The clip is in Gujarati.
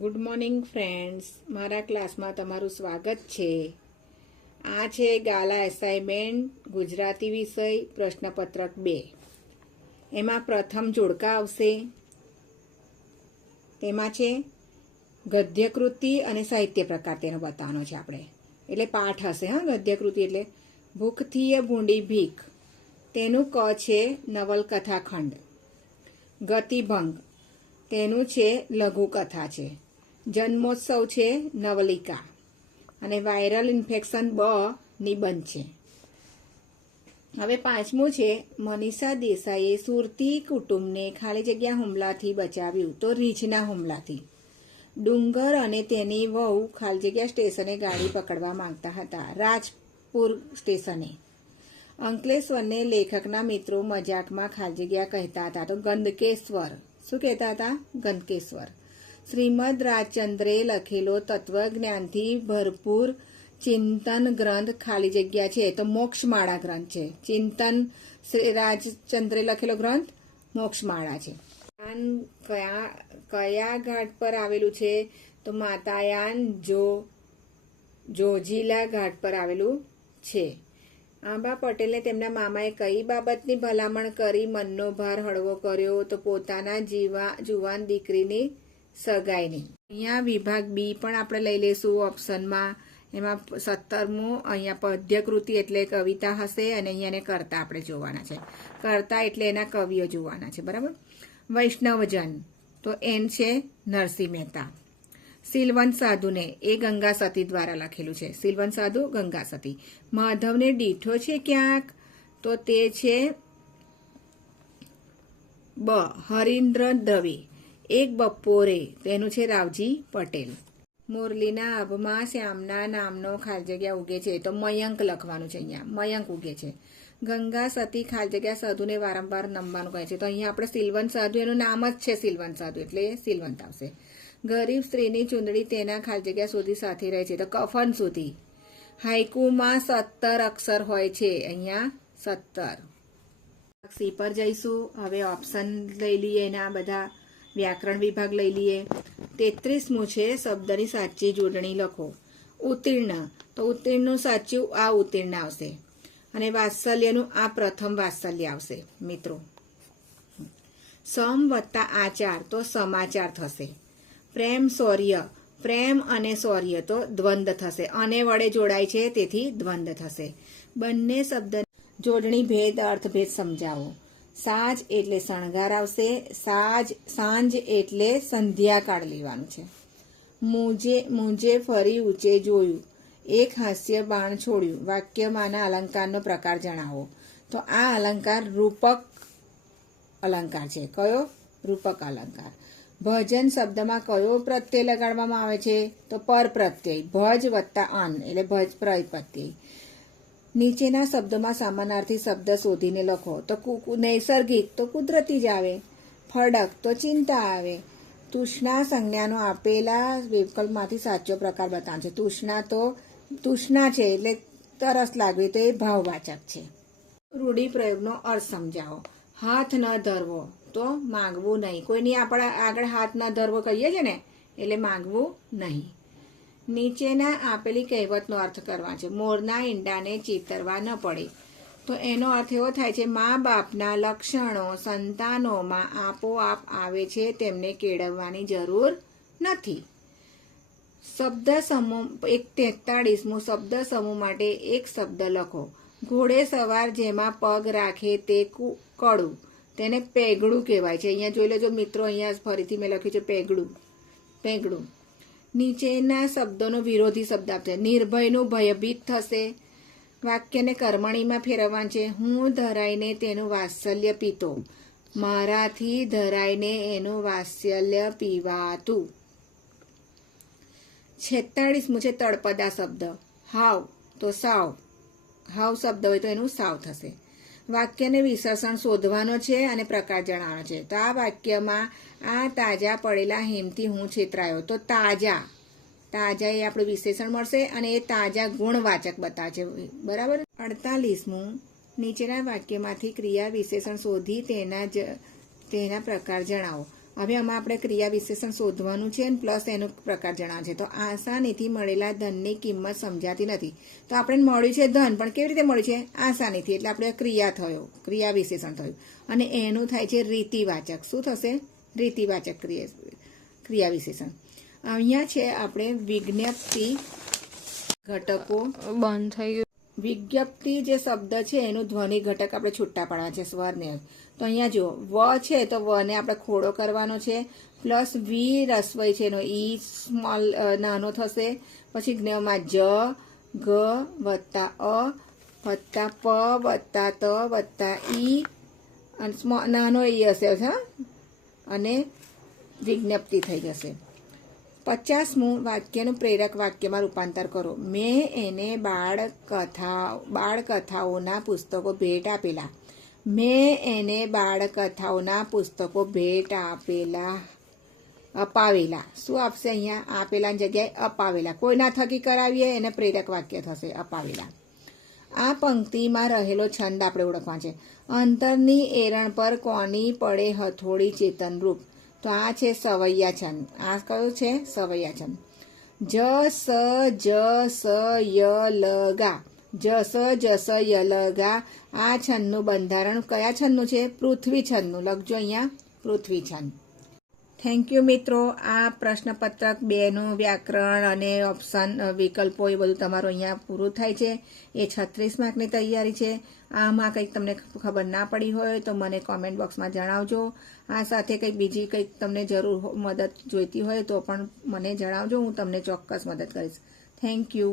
Good morning friends. મારા ક્લાસમાં તમારું સ્વાગત છે. આ છે ગાલા એસાઇનમેન્ટ, ગુજરાતી વિષય, પ્રશ્નપત્રક બે. એમાં પ્રથમ જોડકા આવશે. તેમાં છે ગદ્યકૃતિ અને સાહિત્ય પ્રકાર. તેનો બતાવવાનો છે આપણે. એટલે પાઠ હશે, હા, ગદ્યકૃતિ એટલે ભૂખથી ભૂંડી ભીખ. તેનું ક છે નવલકથા ખંડ ગતિભંગ. તેનું છે લઘુકથા છે. જન્મોત્સવ છે નવલિકા. અને વાયરલ ઇન્ફેક્શન બ નિબંધ છે. હવે પાંચમું છે, મનીષા દેસાઈએ સુરતી કુટુંબને ખાલી જગ્યા હુમલાથી બચાવ્યું તો રીછના હુમલાથી. ડુંગર અને તેની વહુ ખાલી જગ્યા સ્ટેશને ગાડી પકડવા માંગતા હતા. રાજપુર સ્ટેશને. અંકલેશ્વરને લેખકના મિત્રો મજાકમાં ખાલી જગ્યા કહેતા હતા. તો ગંદકેશ્વર. શું કહેતા હતા? ગંદકેશ્વર. શ્રીમદ રાજચંદ્રે લખેલો તત્વજ્ઞાનથી ભરપૂર ચિંતન ગ્રંથ ખાલી જગ્યા છે. તો મોક્ષમાળા ગ્રંથ છે. ચિંતન શ્રી રાજચંદ્રે લખેલો ગ્રંથ મોક્ષમાળા છે. યાન કયા કયા ઘાટ પર આવેલું છે? તો માતાયાન જો જોજીલા ઘાટ પર આવેલું છે. આંબા પટેલને તેમના મામાએ કઈ બાબતની ભલામણ કરી, મનનો ભાર હળવો કર્યો? તો પોતાના જીવા, જુવાન દીકરીની સગાઈની અહીંયા વિભાગ બી પણ આપણે લઈ લઈશું ઓપ્શનમાં એમાં સત્તરમું, અહીંયા પદ્યકૃતિ એટલે કવિતા હશે અને અહીંયાને કરતા આપણે જોવાના છે. કરતા એટલે એના કવિઓ જોવાના છે, બરાબર? વૈષ્ણવજન, તો એન છે નરસિંહ મહેતા. સિલવંત સાધુને એ ગંગા સતી દ્વારા લખેલું છે. સિલવંત સાધુ, ગંગા સતી. માધવને દીઠો છે ક્યાંક? તો તે છે બ, હરીન્દ્ર દવે. એક બપોરે, તેનું છે રાવજી પટેલ. મુરલીના અભમાં શ્યામના નામનો ખાલ જગ્યા ઉગે છે તો મયંક લખવાનું છે અહીંયા. મયંક ઉગે છે. ગંગા સતી ખાલ જગ્યા સાધુને વારંવાર નમવાનું કહે છે. તો અહીંયા આપણે સિલવંત સાધુ, એનું નામ જ છે સિલવંત સાધુ, એટલે સિલવંત આવશે. ગરીબ સ્ત્રીની ચૂંદડી તેના ખાલ જગ્યા સુધી સાથે રહે છે. તો કફન સુધી. હાઈકુમાં સત્તર અક્ષર હોય છે અહીંયા, સત્તર. સી પર જઈશું. હવે ઓપ્શન લઈ લઈએ એના બધા વ્યાકરણ વિભાગ લઈ લઈએ. તેત્રીસમું છે, શબ્દની સાચી જોડણી લખો. ઉત્તીર્ણ. તો ઉત્તીર્ણનું સાચું આ ઉત્તીર્ણ આવશે. અને વાત્સલ્યનું આ પ્રથમ વાત્સલ્ય આવશે, મિત્રો. સમ વત્તા આચાર, તો સમાચાર થશે. પ્રેમ શૌર્ય. પ્રેમ અને શૌર્ય તો દ્વંદ થશે. અને વડે જોડાય છે, તેથી દ્વંદ થશે. બંને શબ્દ જોડણી ભેદ, અર્થભેદ સમજાવો. સાજ એટલે શણગાર આવશે, સાજ, સાંજ એટલે સંધ્યાકાળ લેવાનું છે. મુજે મુજે ફરી ઊંચે જોયું, એક હાસ્ય બાણ છોડ્યું. વાક્યમાંના અલંકારનો પ્રકાર જણાવો. તો આ અલંકાર રૂપક અલંકાર છે. કયો? રૂપક અલંકાર. ભજન શબ્દમાં કયો પ્રત્યય લગાડવામાં આવે છે? તો પર પ્રત્યય ભજ વત્તા અન એટલે ભજ પ્રત્યય નીચેના શબ્દમાં સમાનાર્થી શબ્દ શોધીને લખો. તો નૈસર્ગિક, તો કુદરતી જ આવે. ફડક તો ચિંતા આવે. તૃષ્ણા સંજ્ઞાનો આપેલા વિકલ્પમાંથી સાચો પ્રકાર બતાવે છે તૃષ્ણા તો તૃષ્ણા છે એટલે તરસ લાગવી તો એ ભાવવાચક છે. રૂઢિપ્રયોગનો અર્થ સમજાવો. હાથ ન ધરવો તો માગવું નહીં. કોઈની આપણા આગળ હાથ ન ધરવો કહીએ છીએ ને? એટલે માગવું નહીં. નીચેના આપેલી કહેવતનો અર્થ કરવા છે. મોરના ઈંડાને ચિતરવા ન પડે. તો એનો અર્થ એવો થાય છે, મા બાપના લક્ષણો સંતાનોમાં આપોઆપ આવે છે, તેમને કેળવવાની જરૂર નથી. શબ્દ સમૂહ, એક તેતાળીસમું શબ્દ સમૂહ માટે એક શબ્દ લખો. ઘોડે સવાર જેમાં પગ રાખે તે કડું. તેને પેગડું કહેવાય છે. અહીંયા જોઈ લેજો મિત્રો, અહીંયા ફરીથી મેં લખ્યું છે, પેગડું. પેગડું. નીચેના શબ્દોનો વિરોધી શબ્દ આપશે નિર્ભયનું ભયભીત થશે. વાક્યને કર્મણીમાં ફેરવવાનું છે. હું ધરાઈને તેનું વાત્સલ્ય પીતો. મારાથી ધરાઈને એનું વાત્સલ્ય પીવાતું. છેતાળીસમું છે તળપદા શબ્દ. હાવ, તો સાવ. હાવ શબ્દ હોય તો એનું સાવ થશે. વાક્યને વિશેષણ શોધવાનો છે અને પ્રકાર જણાવવાનો છે. તો આ વાક્યમાં આ તાજા પડેલા હિમથી હું છેતરાયો. તો તાજા. તાજા એ આપણું વિશેષણ મળશે અને એ તાજા ગુણવાચક બતાવશે. બરાબર? અડતાલીસમું. નીચેના વાક્યમાંથી ક્રિયા વિશેષણ શોધી તેના જ તેના પ્રકાર જણાવો. હવે આમાં આપણે ક્રિયા વિશેષણ શોધવાનું છે અને પ્લસ એનો પ્રકાર જણાવે છે. તો આસાનીથી મળેલા ધનની કિંમત સમજાતી નથી. તો આપણે મળ્યું છે ધન, પણ કેવી રીતે મળ્યું છે? આસાનીથી, એટલે આપણે ક્રિયા થયો, ક્રિયા વિશેષણ થયું. અને એનું થાય છે રીતિવાચક. શું થશે? રીતિવાચક ક્રિયા ક્રિયા વિશેષણ. અહીંયા છે આપણે વિજ્ઞપ્તિ ઘટકો. બંધ થઈ ગયું. વિજ્ઞપ્તિ જે શબ્દ છે, એનું ધ્વનિ ઘટક આપણે છૂટા પાડવા છે સ્વરને. તો અહીંયા જો વ છે તો વને આપણે ખોડો કરવાનો છે, પ્લસ વી રસ્વય છે એનો ઈ સ્મોલ નાનો થશે. પછી જ્ઞમાં જ, ગ વત્તા અ, વત્તા પ, વત્તા ત, વત્તા ઈ, અને સ્મો, નાનો ઈ હશે, હા? અને વિજ્ઞપ્તિ થઈ જશે. પચાસમું વાક્યનું પ્રેરક વાક્યમાં રૂપાંતર કરો. મેં એને બાળ કથા બાળકથાઓના પુસ્તકો ભેટ આપેલા. મેં એને બાળકથાઓના પુસ્તકો ભેટ આપેલા, અપાવેલા. શું આપશે અહીંયા? આપેલાની જગ્યાએ અપાવેલા. કોઈના થકી કરાવીએ, એને પ્રેરક વાક્ય થશે, અપાવેલા. આ પંક્તિમાં રહેલો છંદ આપણે ઓળખવા છે. અંતરની એરણ પર કોની પડે હથોડી ચેતનરૂપ? તો આ છે સવૈયા છંદ આ કયો છે? સવૈયા છંદ જ સ જ સ ય લ ગા જસ જસ ય ગા આ છંદનું બંધારણ કયા છંદનું છે? પૃથ્વી છંદનું લખજો અહીંયા. પૃથ્વી છંદ થેન્ક યુ મિત્રો. આ પ્રશ્નપત્રક બેનું વ્યાકરણ અને ઓપ્શન વિકલ્પો એ બધું તમારું અહીંયા પૂરું થાય છે. એ છત્રીસ માર્કની તૈયારી છે. આમાં કંઈક તમને ખબર ના પડી હોય તો મને કોમેન્ટ બોક્સમાં જણાવજો. આ સાથે કંઈક બીજી કંઈક તમને જરૂર મદદ જોઈતી હોય તો પણ મને જણાવજો. હું તમને ચોક્કસ મદદ કરીશ. Thank you